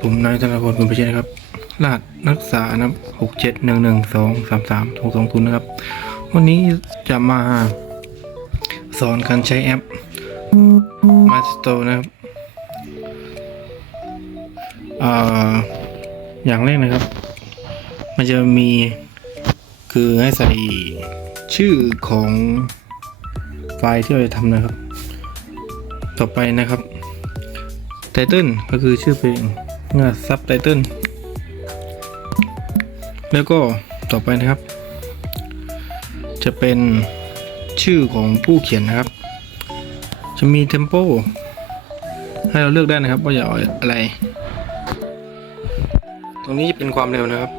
ผมนายธนพลคุณประเชษนะครับรหัสนักศึกษานะหกเจ็ดหนึ่งหนึ่งสองสามสามหกสองศูนย์นะครับ วันนี้จะมาสอนการใช้แอปมาสโตนะครับออย่างแรกนะครับ มันจะมีคือให้ใส่ชื่อของไฟล์ที่เราจะทำนะครับ ต่อไปนะครับ ไตเติลก็คือชื่อเพลงงาซับไตเติลแล้วก็ต่อไปนะครับ จะเป็นชื่อของผู้เขียนนะครับ จะมีเทมโปให้เราเลือกได้นะครับว่าจะเอาอะไร ตรงนี้เป็นความเร็วนะครับ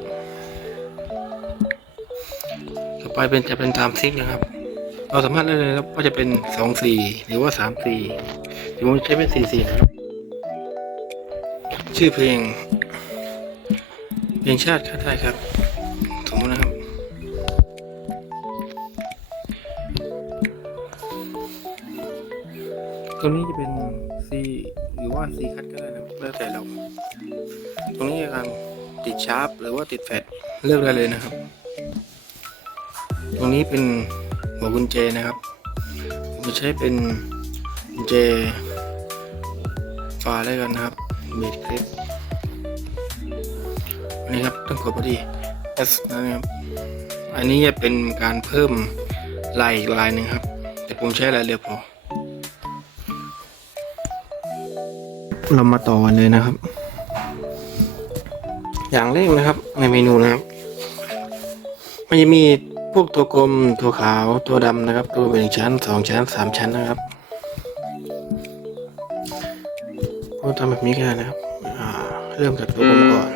ต่อไปเป็นจะเป็นตามซิกนะครับ เราสามารถเลือกเลยครับว่าจะเป็นสองสี่หรือว่าสามสี่หรือว่าใช้เป็นสี่สี่นะครับ ชื่อเพลง เพลงชาติก็ได้ครับ สมมตินะครับ ตรงนี้จะเป็น C หรือว่า C คัดก็ได้นะแล้วแต่เรา ตรงนี้การติดชาร์ปหรือว่าติดแฟลชเลือกได้เลยนะครับ ตรงนี้เป็นหัวกุญแจนะครับ ผมจะใช้เป็นกุญแจฟ้าแล้กันนะครับ เบดคลิปนนี้ครับต้องกดพอดี S นะครับ อันนี้จะเป็นการเพิ่มลายอีกลายหนึ่งครับ แต่ผมใช้ลายเดียวพอ เรามาต่อกันเลยนะครับ อย่างแรกนะครับ ในเมนูนะครับ มันจะมีพวกตัวกลม ตัวขาว ตัวดำนะครับ ตัวเป็นชั้นสองชั้นสามชั้นนะครับ ผมทำแบบนี้ก็ได้นะครับเริ่มจากตัวกลมก่อน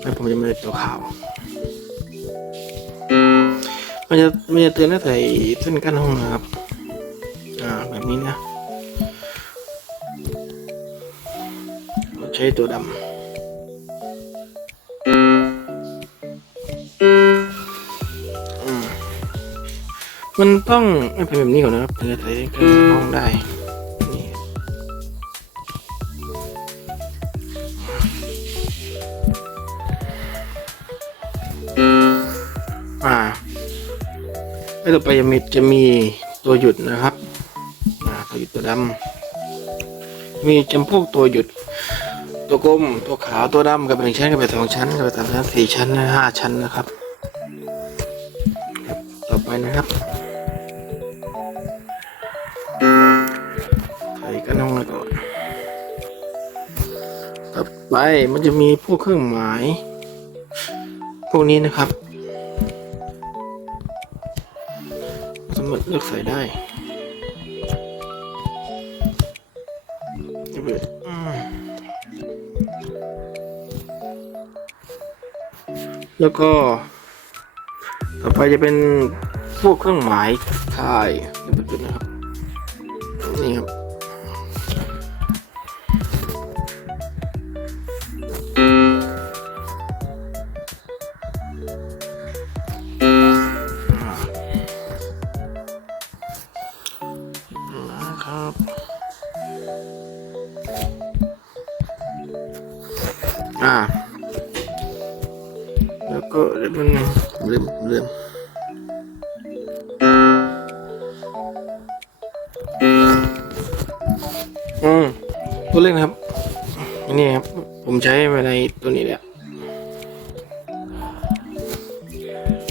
แล้วผมจะมาตัวขาวมันจะมันจะเตือนให้ใส่เส้นกั้นห้องนะครับ อ่าแบบนี้นะใช้ตัวดำมันต้องไม่เป็นแบบนี้ก่อนนะครับถึงจะใส่เครื่องห้องได้ แล้วต่อไปจะมีจะมีตัวหยุดนะครับตัวหยุดตัวดำมีจำพวกตัวหยุด ตัวกลมตัวขาวตัวดำกับหนึ่งชั้นกับเป็นสองชั้นกับเป็นสามชั้นสี่ชั้นห้าชั้นนะครับ ต่อไปนะครับใส่กันลงก่อนต่อไปมันจะมีพวกเครื่องหมาย พวกนี้นะครับ ดเลือกใส่ได้เป็นอืมแล้วก็ ต่อไปจะเป็นพวกเครื่องหมายถ่ายนี่เป็นจุดนะครับ นี่ครับ แล้วก็เดี๋ยวมันเริ่มเริ่มอืมตัวเล็กนะครับอันนี่ครับ ผมใช้ไปในตัวนี้แหละ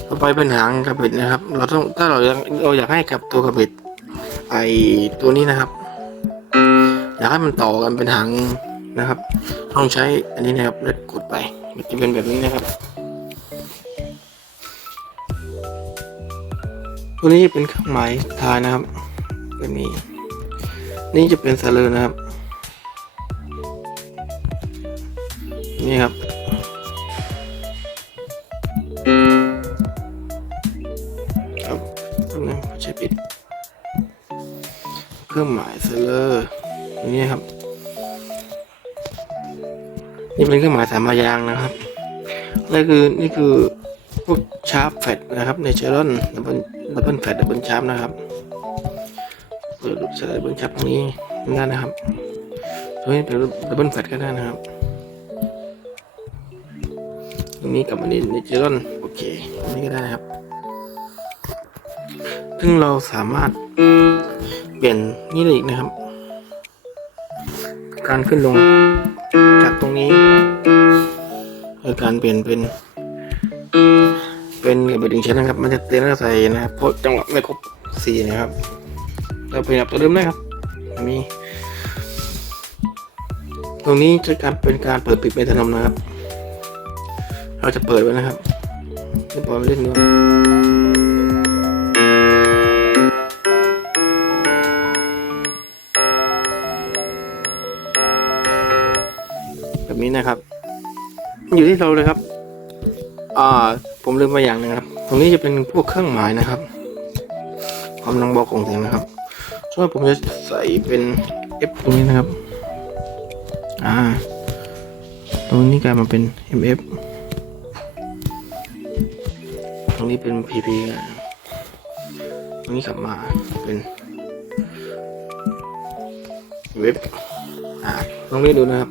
ต่อไปเป็นหางกระเบิดนะครับ เราต้องถ้าเราอยากเราอยากให้กับตัวกระเบิดไอตัวนี้นะครับ อยากให้มันต่อกันเป็นหาง นะครับ ต้องใช้อันนี้นะครับแล้วกดไป มันจะเป็นแบบนี้นะครับ ตัวนี้เป็นเครื่องหมายทายนะครับแบบนี้ นี่จะเป็นสเลอร์นะครับ นี่ครับครับตรงนี้ใช้ปิด เครื่องหมายเซเลอร์นี้ครับ นี่เป็นเครื่องหมายสามพยางนะครับนี่คือนี่คือพวกชาร์ปแฟตนะครับในเชอรอนดับเบิลดับเบิลแฟตดับเบิลชาร์ปนะครับเปิดดูสไลด์ดับเบิลชาร์ปตรงนี้ได้นะครับตตัวนี้เป็นดับเบิลแฟลชก็ได้นะครับ ตรงนี้กลับมาในในเจอรอนโอเคตรงนี้ก็ได้ครับ ซึ่งเราสามารถเปลี่ยนนี่ได้อีกนะครับ การขึ้นลง ตรงนี้โดยการเปลี่ยนเป็น เป็นกับดึงชั้นนะครับ มันจะเตือนให้ใส่นะครับเพราะจังหวะไม่ครบสี่นะครับเราเปลี่ยนแบตัวเดิมได้ครับมีตรงนี้จะการเป็นการเปิดปิดเมทานอมนะครับ เราจะเปิดไว้นะครับไม่ปล่อยมันเล่นด้วย แบบนี้นะครับ อยู่ที่เราเลยครับ อ่า ผมลืมไปอย่างหนึงครับ ตรงนี้จะเป็นพวกเครื่องหมายนะครับ ความนังบอกของเสียงนะครับช่วยผมจะใส่เป็น F ตรงนี้นะครับ อ่า ตรงนี้กลายมาเป็น MF ตรงนี้เป็น PP ตรงนี้กลับมาเป็นเว็บอ่าลองเรียนดูนะครับ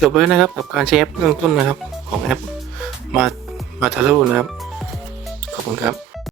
จบแล้วนะครับกับการใช้แอปเบื้องต้นนะครับ ของแอปมามาทารุนะครับ ขอบคุณครับ